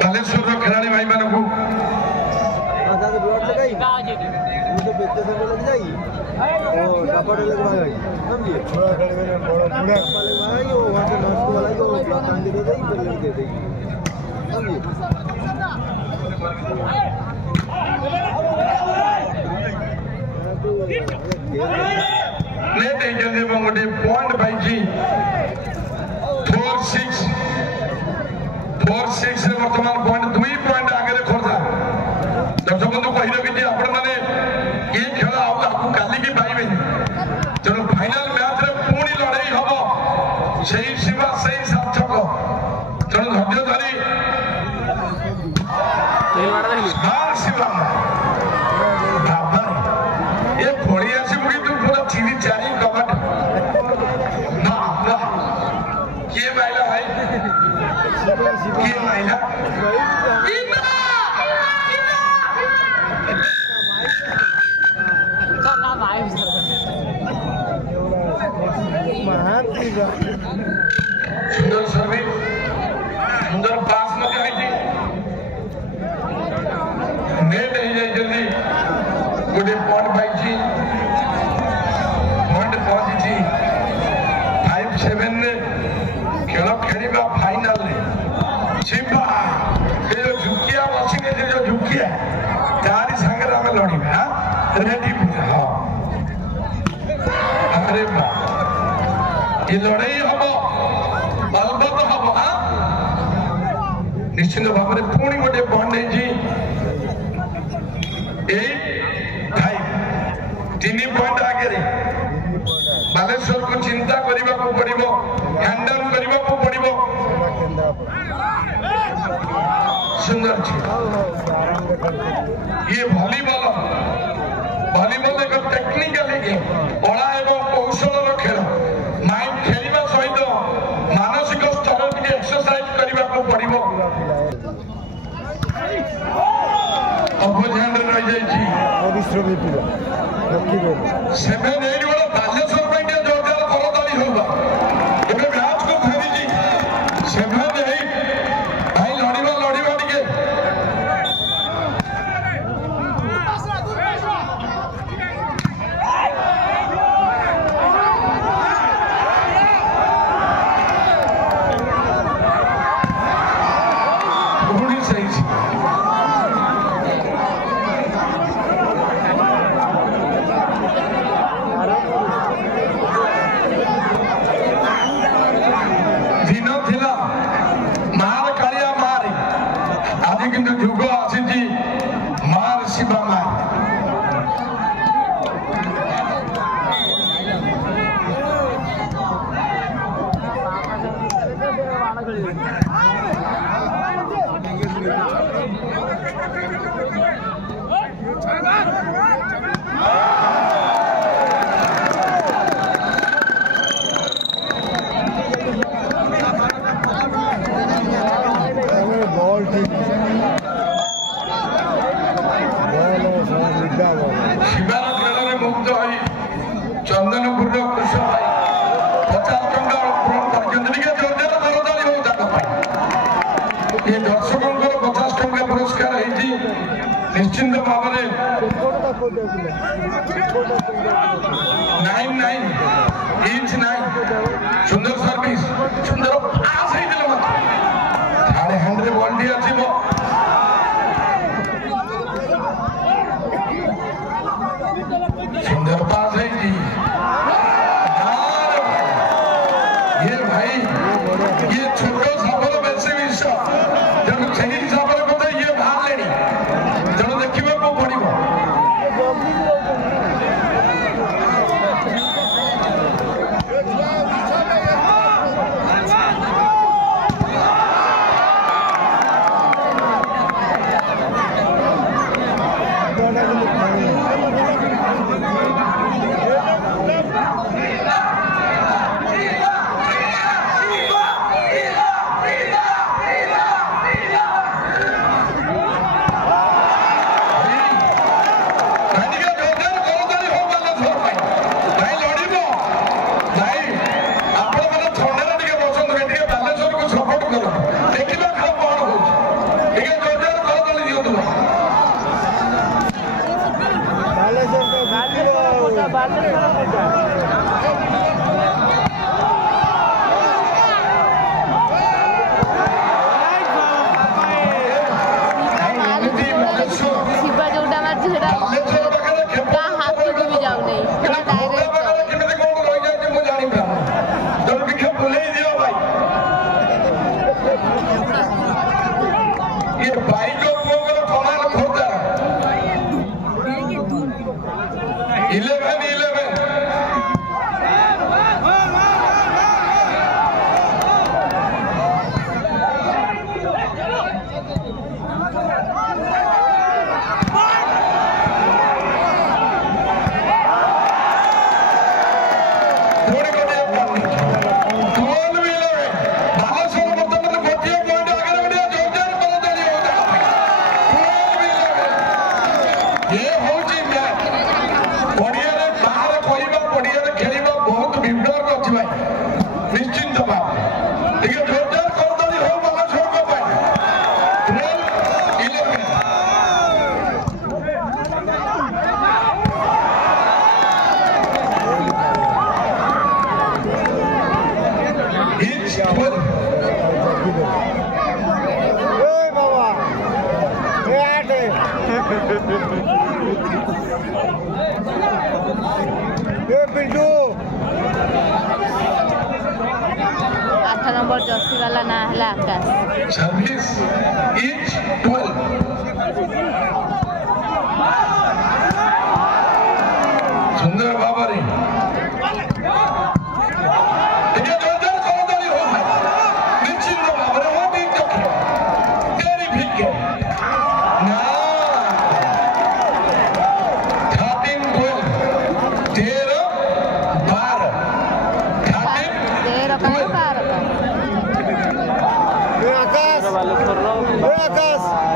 बालेश्वर खिलाड़ी भाई मान को गोटे पॉइंट पाई 4-6 वर्तमान पॉइंट 2 पॉइंट आगे खोर्धा दर्शक बंधु कही रखी आपण मैंने ये खेल आपको काली की पाइबे तेणु फाइनाल मैच रे पुणी लड़ाई हम से शिवा से सार्थक तेणु धैर्य धरी शिवा बाबा ये पड़ी आसबू कि तू पूरा 3-4 कबाट ना किए माइला भाई किए माइला सुंदर सर्विस सुंदर पास मध्य नेट हो जाए जल्दी गोटे पॉइंट पाई पॉइंट पहुंची 5-7 खेल खेलिबा फाइनल शिवा ये जो झुकिया बसी के जो झुकिया तारी संगे आम लड़िबा रेडी पूजा हाँ अरे बा ये लड़ाई हम बलबत हम हाँ निश्चित भाव में पुणी गोटे पॉइंट 8-5 3 पॉइंट आगे बालेश्वर को चिंता करने को पड़ो हैंडल करने को पड़ो सुंदर ये वॉलीबॉल एक टेक्निकल गेम कला एवं कौशल खेल माइंड खेलवा सहित मानसिक स्तर टे एक्सरसाइज करने को पड़ो अपोजिट रही बालेश्वर जोरदार करताली होगा मैच को फेरी 7-8 भाई लड़वा टे जुग आसी मार शिवा मार शिवार खेल में मुक्त हो चंदनपुर कृष्ण भाई 50 टंका जोरदार करताली हो ये दर्शकों 50 टंका पुरस्कार निश्चिंत भाव में 9 सुंदर सर्विस सुंदर पास साढ़े हैंड रे बॉल टी आसीबो सुंदर पास है जी ये भाई ये छोटो सफल बेसी विषय जब सही सफल को ये बाहर लेनी जब देखिबे को पड़िबो बाबा ये 8 है ये पिंटू 8 नंबर जर्सी वाला ना है आकाश सर्विस इच 12 सुंदर बाबरी आकाश